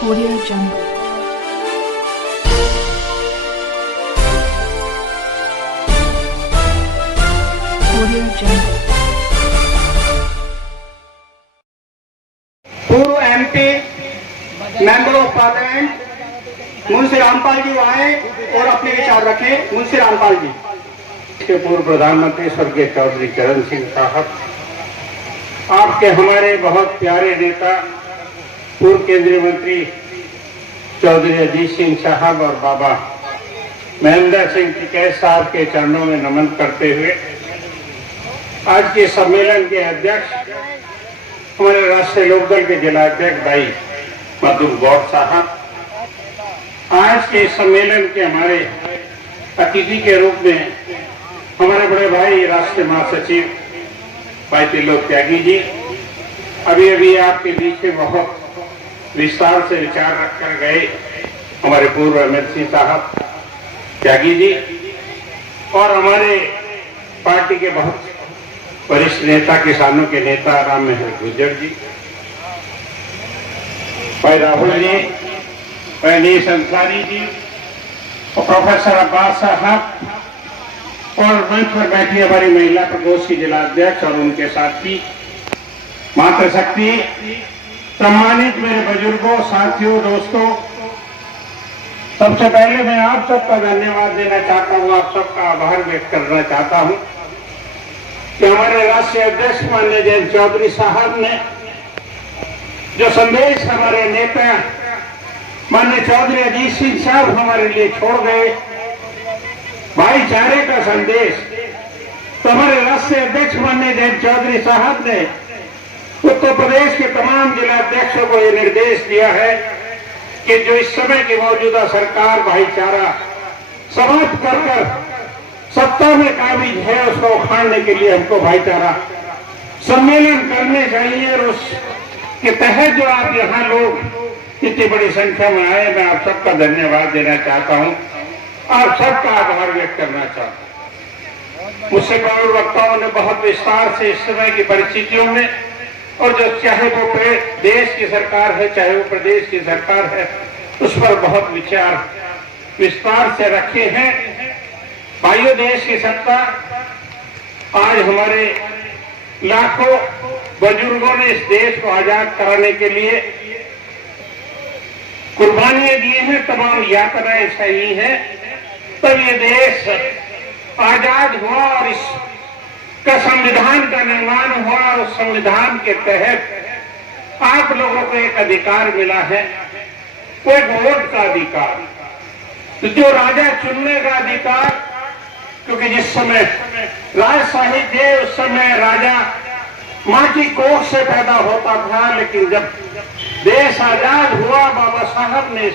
Audio Jungle. Audio Jungle. पूर्व MP member of parliament Munshi Rampal ji आए और अपने विचार रखें। मुंशी रामपाल जी। के पूर्व प्रधानमंत्री स्वर्गीय चौधरी चरण सिंह साहब, आपके हमारे बहुत प्यारे नेता पूर्व केंद्रीय मंत्री चौधरी अजीत सिंह साहब और बाबा महेंद्र सिंह टिकैत साहब के चरणों में नमन करते हुए आज के सम्मेलन के अध्यक्ष हमारे राष्ट्रीय लोकदल के जिला अध्यक्ष भाई मधुर गौड़ साहब, आज के सम्मेलन के हमारे अतिथि के रूप में हमारे बड़े भाई राष्ट्रीय महासचिव भाई त्रिलोक त्यागी जी, अभी अभी आपके बीच में बहुत विस्तार से विचार रखकर गए हमारे पूर्व एमएलसी साहब त्यागी जी, और हमारे पार्टी के बहुत वरिष्ठ नेता किसानों के नेता राम महर गुर्जर जी, भाई राहुल जी, भाई नीस अंसारी जी और प्रोफेसर अब्बास साहब, और मंच पर बैठी हमारी महिला प्रकोष्ठ की जिला अध्यक्ष और उनके साथी मातृशक्ति, सम्मानित मेरे बुजुर्गों, साथियों, दोस्तों, सबसे पहले मैं आप सबका धन्यवाद देना चाहता हूं, आप सबका आभार व्यक्त करना चाहता हूं कि हमारे राष्ट्रीय अध्यक्ष माननीय जयंत चौधरी साहब ने जो संदेश हमारे नेता माननीय चौधरी अजीत सिंह साहब हमारे लिए छोड़ गए, भाईचारे का संदेश, तो हमारे राष्ट्रीय अध्यक्ष माननीय जयंत चौधरी साहब ने उत्तर प्रदेश के तमाम जिला अध्यक्षों को यह निर्देश दिया है कि जो इस समय की मौजूदा सरकार भाईचारा समाप्त कर सत्ता में काबिज है, उसको उखाड़ने के लिए हमको भाईचारा सम्मेलन करने चाहिए। और उसके तहत जो आप यहाँ लोग इतनी बड़ी संख्या में आए, मैं आप सबका धन्यवाद देना चाहता हूँ, आप सबका आभार व्यक्त करना चाहता हूँ। मुझसे करोड़ वक्ताओं ने बहुत विस्तार से इस समय की परिस्थितियों में, और जो चाहे वो देश की सरकार है चाहे वो प्रदेश की सरकार है, उस पर बहुत विचार विस्तार से रखे हैं। भाइयों, देश की सत्ता आज हमारे लाखों बुजुर्गों ने इस देश को आजाद कराने के लिए कुर्बानियां दी हैं, तमाम यातनाएं सही हैं, तब ये देश आजाद हुआ और इसका संविधान का निर्माण हुआ, और उस संविधान के तहत आप लोगों को एक अधिकार मिला है, वो एक वोट का अधिकार, तो जो राजा चुनने का अधिकार। क्योंकि जिस समय राजशाही थे उस समय राजा मां की कोख से पैदा होता था, लेकिन जब देश आजाद हुआ, बाबा साहब ने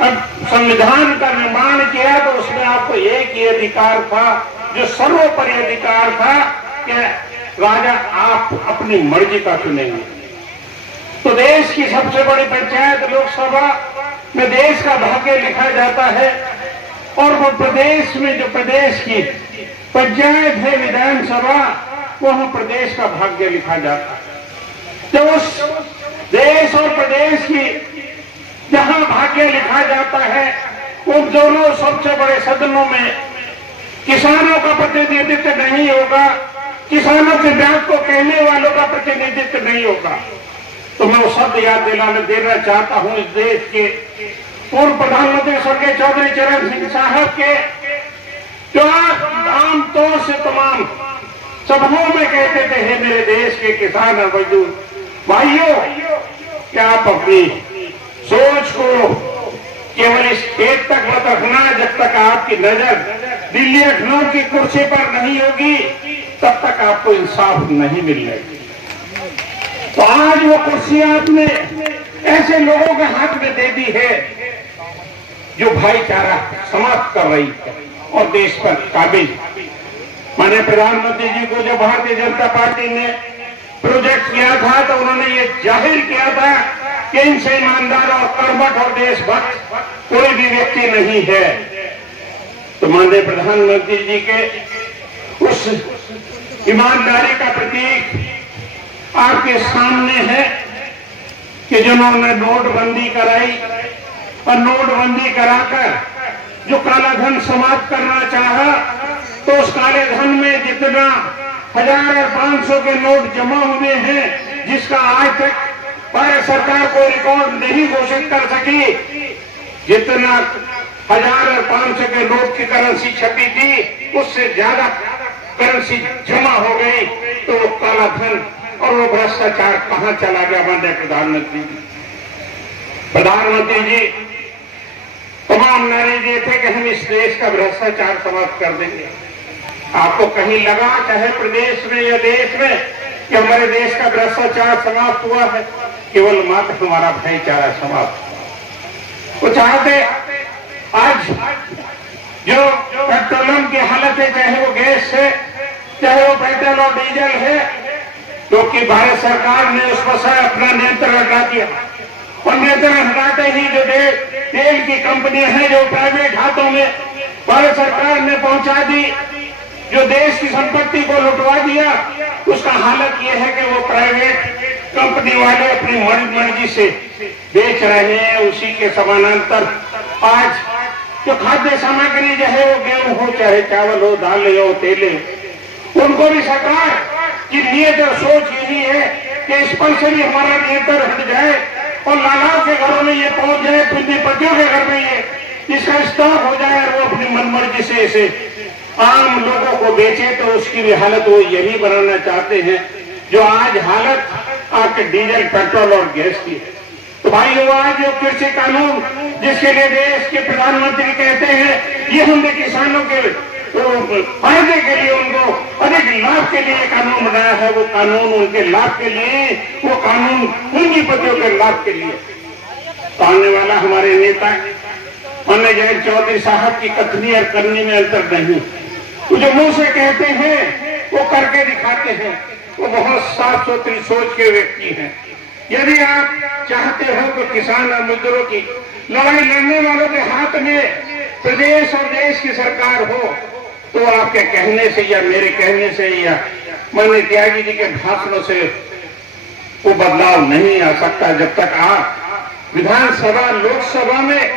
अब संविधान का निर्माण किया, तो उसमें आपको एक ही अधिकार था जो सर्वोपरि अधिकार था कि राजा आप अपनी मर्जी का चुनेंगे। तो देश की सबसे बड़ी पंचायत लोकसभा में देश का भाग्य लिखा जाता है, और वो प्रदेश में जो प्रदेश की पंचायत है विधानसभा, वह प्रदेश का भाग्य लिखा जाता है। तो उस देश और प्रदेश की जहां भाग्य लिखा जाता है, उन दोनों सबसे बड़े सदनों में किसानों का प्रतिनिधित्व नहीं होगा, किसानों के बात को कहने वालों का प्रतिनिधित्व नहीं होगा। तो मैं वो शब्द याद देना चाहता हूं इस देश के पूर्व प्रधानमंत्री स्वर्गीय चौधरी चरण सिंह साहब के, जो आमतौर से तमाम सभाओं में कहते थे, हे मेरे देश के किसान और मजदूर भाइयों, क्या आप अपनी सोच को केवल इस खेत तक मत रखना, जब तक आपकी नजर दिल्ली लखनऊ की कुर्सी पर नहीं होगी तब तक आपको इंसाफ नहीं मिलने। तो आज वो कुर्सी आपने ऐसे लोगों के हाथ में दे दी है जो भाईचारा समाप्त कर रही है और देश पर काबिज। माननीय प्रधानमंत्री जी को जब भारतीय जनता पार्टी ने प्रोजेक्ट किया था, तो उन्होंने ये जाहिर किया था कि इनसे ईमानदार और कर्मठ और देशभक्त कोई भी व्यक्ति नहीं है। तो माननीय प्रधानमंत्री जी के उस ईमानदारी का प्रतीक आपके सामने है कि जिन्होंने नोटबंदी कराई और नोटबंदी कराकर जो काला धन समाप्त करना चाहा, तो उस काले धन में जितना 1000 और 500 के नोट जमा हुए हैं, जिसका आज तक भारत सरकार कोई रिकॉर्ड नहीं घोषित कर सकी, जितना 1000 और 500 के नोट की करेंसी छपी थी, उससे ज्यादा करेंसी जमा हो गई। तो वो काला धन और वो भ्रष्टाचार कहां चला गया? माननीय प्रधानमंत्री जी तमाम नारे दिए थे कि हम इस देश का भ्रष्टाचार समाप्त कर देंगे। आपको कहीं लगा, चाहे प्रदेश में या देश में, कि हमारे देश का भ्रष्टाचार समाप्त हुआ है? केवल मात्र हमारा भाईचारा समाप्त हुआ। वो चाहते आज जो पेट्रोलियम की हालत है, चाहे वो गैस है, चाहे वो पेट्रोल और डीजल है, क्योंकि भारत सरकार ने उस पर अपना नियंत्रण हटा दिया। और नियंत्रण हटाते ही जो तेल की कंपनियां हैं, जो प्राइवेट हाथों में भारत सरकार ने पहुंचा दी, जो देश की संपत्ति को लुटवा दिया, उसका हालत यह है कि वो प्राइवेट कंपनी वाले अपनी मर्जी से बेच रहे हैं। उसी के समानांतर आज जो खाद्य सामग्री जो है, वो गेहूं हो, चाहे चावल हो, दाल हो, तेल हो, उनको भी सरकार की नियत और सोच यही है कि इस पर से भी हमारा नियंत्रण हट जाए और लालाओं के घरों में ये पहुंच जाए, पूंजीपतियों के घर में ये इसका स्टॉक हो जाए और वो अपनी मनमर्जी से इसे आम लोगों को बेचे। तो उसकी भी हालत वो यही बनाना चाहते हैं जो आज हालत आपके डीजल, पेट्रोल और गैस की है। तो भाई वो आज जो कृषि कानून जिसके लिए देश के प्रधानमंत्री कहते हैं, ये हमने किसानों के फायदे के लिए, उनको अधिक लाभ के लिए कानून बनाया है। वो कानून उनके लाभ के लिए, वो कानून पूंजीपतियों के लाभ के लिए। तो आने वाला हमारे नेता माननीय जयंत चौधरी साहब की कथनी और करनी में अंतर नहीं। वो जो मुंह से कहते हैं वो करके दिखाते हैं। वो बहुत साफ सुथरी सोच के व्यक्ति हैं। यदि आप चाहते हो कि किसान और मजदूरों की लड़ाई लड़ने वालों के हाथ में प्रदेश और देश की सरकार हो, तो आपके कहने से या मेरे कहने से या माननीय त्यागी जी के भाषणों से वो बदलाव नहीं आ सकता। जब तक आप विधानसभा, लोकसभा में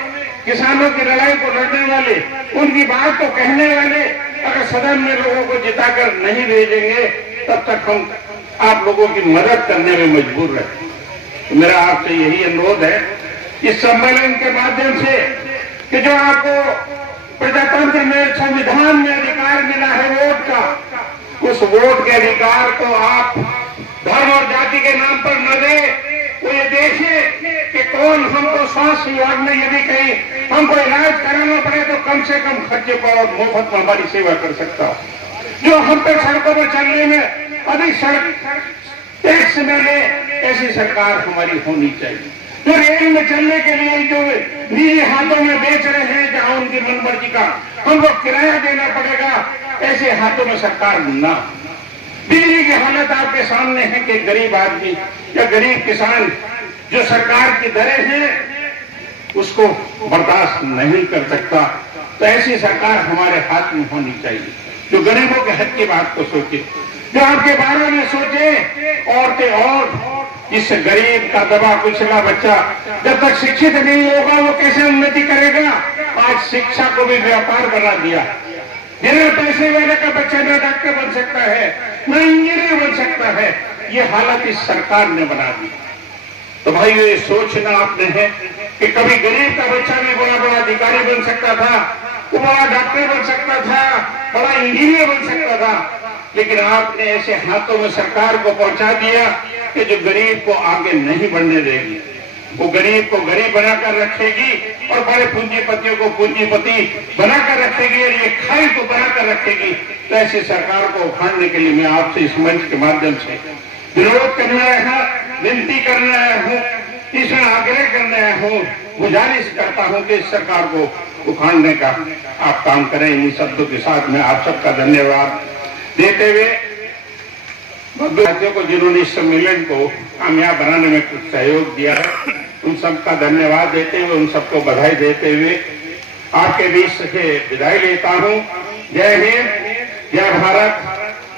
किसानों की लड़ाई को लड़ने वाले, उनकी बात को कहने वाले अगर सदन में लोगों को जिताकर नहीं भेजेंगे, तब तक हम आप लोगों की मदद करने में मजबूर रहे। तो मेरा आपसे यही अनुरोध है इस सम्मेलन के माध्यम से कि जो आपको प्रजातंत्र में, संविधान में अधिकार मिला है वोट का, उस वोट के अधिकार को आप धर्म और जाति के नाम पर न दे। वो ये देखे कि कौन हमको स्वास्थ्य विभाग में यदि कहीं हमको इलाज कराना पड़े तो कम से कम खर्चे पर और मुफ्त में हमारी सेवा कर सकता हो। जो हम पे सड़कों पर चलने में अधिक सड़क टैक्स में ले, ऐसी सरकार हमारी होनी चाहिए। जो रेल में चलने के लिए जो निजी हाथों में बेच रहे हैं, जहां उनकी मनमर्जी का हमको किराया देना पड़ेगा, ऐसे हाथों में सरकार ना। बिजली की हालत आपके सामने है कि गरीब आदमी या गरीब किसान जो सरकार की दरें हैं उसको बर्दाश्त नहीं कर सकता। तो ऐसी सरकार हमारे हाथ में होनी चाहिए जो गरीबों के हक की बात को सोचे, जो आपके बारे में सोचे। औरतें और जिससे गरीब का दबा कुचला बच्चा जब तक शिक्षित नहीं होगा वो कैसे उन्नति करेगा? आज शिक्षा को भी व्यापार बना दिया। बिना पैसे वाले का बच्चा न डॉक्टर बन सकता है, न इंजीनियर बन सकता है। ये हालत इस सरकार ने बना दी। तो भाई ये सोचना आपने है कि कभी गरीब का बच्चा भी बड़ा बड़ा अधिकारी बन सकता था, वो बड़ा डॉक्टर बन सकता था, बड़ा इंजीनियर बन सकता था, लेकिन आपने ऐसे हाथों में सरकार को पहुंचा दिया कि जो गरीब को आगे नहीं बढ़ने देगी। वो गरीब को गरीब बनाकर रखेगी और बड़े पूंजीपतियों को पूंजीपति बनाकर रखेगी और ये खाई को बनाकर रखेगी। तो ऐसी सरकार को उखाड़ने के लिए मैं आपसे इस मंच के माध्यम से विरोध करने आया हूँ, विनती करने आया हूँ, इसमें आग्रह करने आया हूँ, गुजारिश करता हूँ कि इस सरकार को उखाड़ने का आप काम करें। इन शब्दों के साथ मैं आप सबका धन्यवाद देते हुए साथियों को जिन्होंने इस सम्मेलन को कामयाब बनाने में कुछ सहयोग दिया है, उन सबका धन्यवाद देते हुए, उन सबको बधाई देते हुए आपके बीच से विदाई लेता हूँ। जय हिंद, जय भारत,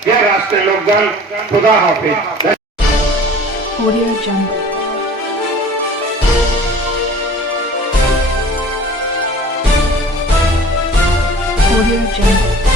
जय राष्ट्रीय लोकदल, खुदा हाफिज। Audio Jungle. Audio Jungle.